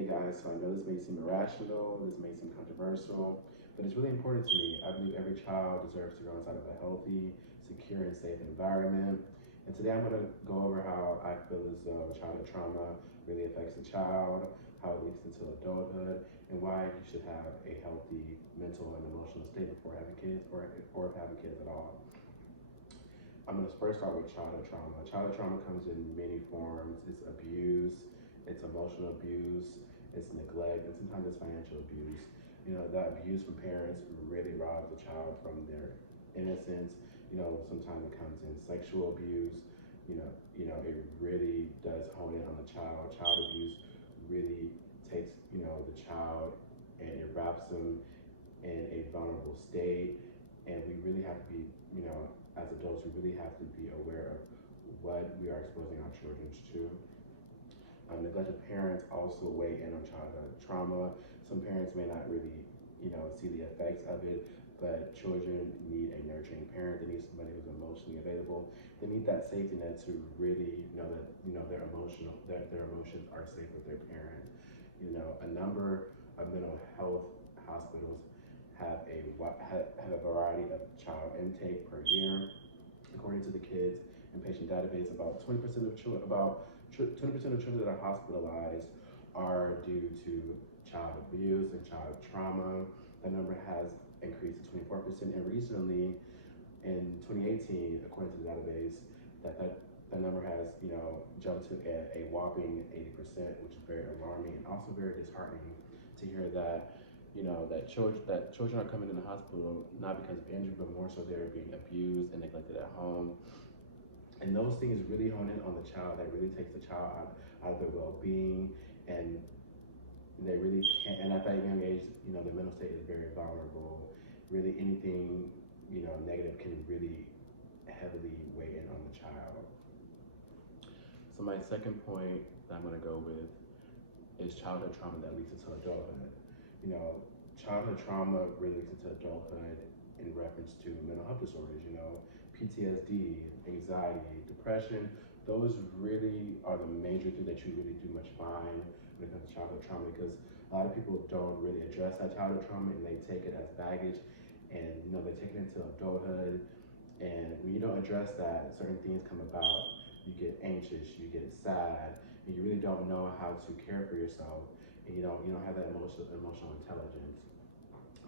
Hey guys, so I know this may seem irrational, this may seem controversial, but it's really important to me. I believe every child deserves to grow inside of a healthy, secure, and safe environment. And today I'm going to go over how I feel as though childhood trauma really affects the child, how it leaks into adulthood, and why you should have a healthy mental and emotional state before having kids or if having kids at all. I'm going to first start with childhood trauma. Childhood trauma comes in many forms. It's abuse, it's emotional abuse, it's neglect, and sometimes it's financial abuse. That abuse from parents really robs the child from their innocence. Sometimes it comes in sexual abuse. It really does hone in on the child. Child abuse really takes, the child and it wraps them in a vulnerable state. And we really have to be, as adults, we really have to be aware of what we are exposing our children to. Neglected parents also weigh in on childhood trauma. Some parents may not really, see the effects of it, but children need a nurturing parent. They need somebody who's emotionally available. They need that safety net to really know that, their emotions are safe with their parent. A number of mental health hospitals have a variety of child intake per year. According to the Kids and Patient Database, about 20% of children, 20% of children that are hospitalized are due to child abuse and child trauma. The number has increased to 24%, and recently, in 2018, according to the database, that number has jumped to a whopping 80%, which is very alarming and also very disheartening to hear that children are coming in the hospital not because of injury, but more so they're being abused and neglected at home. And those things really hone in on the child. That really takes the child out of their well-being, and they really can't. And at that young age, the mental state is very vulnerable. Really, anything negative can really heavily weigh in on the child. So my second point that I'm going to go with is childhood trauma that leads into adulthood. Childhood trauma really leads into adulthood in reference to mental health disorders. PTSD, anxiety, depression. Those really are the major things that you really do much find when it comes to childhood trauma, because a lot of people don't really address that childhood trauma and they take it as baggage, and they take it into adulthood. And when you don't address that, certain things come about. You get anxious, you get sad, and you really don't know how to care for yourself, and you don't have that emotional intelligence.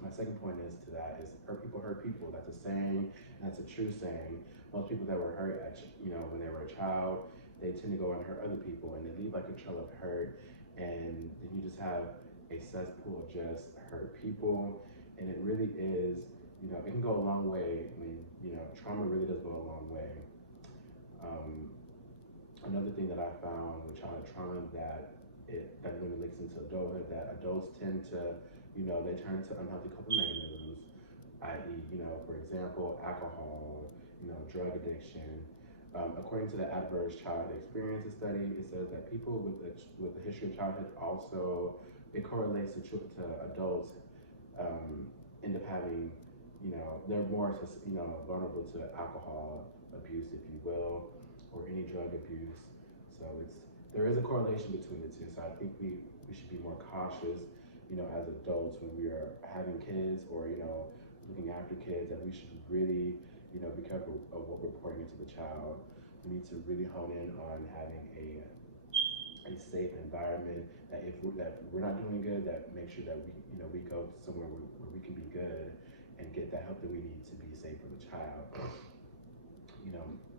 My second point to that is hurt people. That's a saying, and that's a true saying. Most people that were hurt when they were a child, they tend to go and hurt other people, and they leave like a trail of hurt, and then you just have a cesspool of just hurt people. And it really is, it can go a long way. I mean, trauma really does go a long way. Another thing that I found with childhood trauma that really links into adulthood, that adults tend to, they turn to unhealthy coping mechanisms, i.e., for example, alcohol, drug addiction. According to the Adverse Childhood Experiences study, it says that people with a history of childhood also, it correlates to adults end up having, they're more, vulnerable to alcohol abuse, if you will, or any drug abuse. So there is a correlation between the two. So I think we should be more cautious, as adults when we are having kids or, looking after kids, that we should really, be careful of what we're pouring into the child. We need to really hone in on having a safe environment, that if we're not doing good, that make sure that we go somewhere where we can be good and get that help that we need to be safe for the child.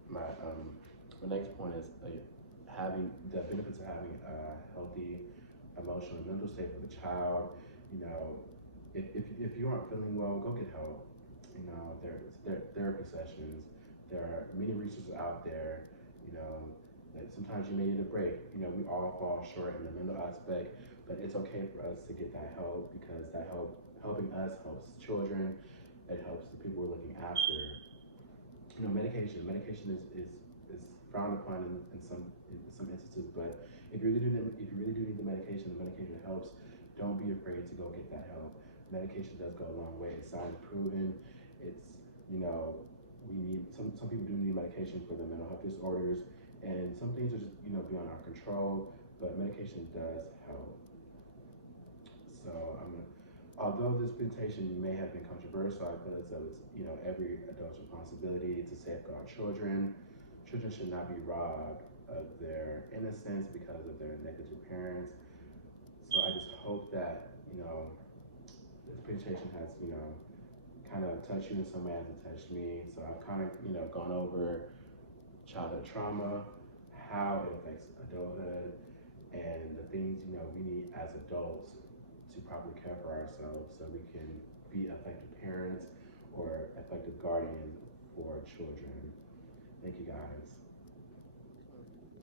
My next point is having the benefits of having a healthy emotional and mental state for the child. If you aren't feeling well, go get help. There are therapy sessions. There are many resources out there. That sometimes you may need a break. We all fall short in the mental aspect, but it's okay for us to get that help, because that helping us helps children. It helps the people we're looking after. Medication is frowned upon in some instances, but if you really do need the medication helps. Don't be afraid to go get that help. Medication does go a long way. It's science proven. It's we need some people do need medication for the mental health disorders, and some things are just beyond our control. But medication does help. So although this presentation may have been controversial, I feel as though it's every adult's responsibility to safeguard children. Children should not be robbed of their innocence because of their negligent parents. So I just hope that this presentation has kind of touched you in some way as it touched me. So I've kind of gone over childhood trauma, how it affects adulthood, and the things we need as adults to properly care for ourselves so we can be effective parents or effective guardians for children. Thank you guys.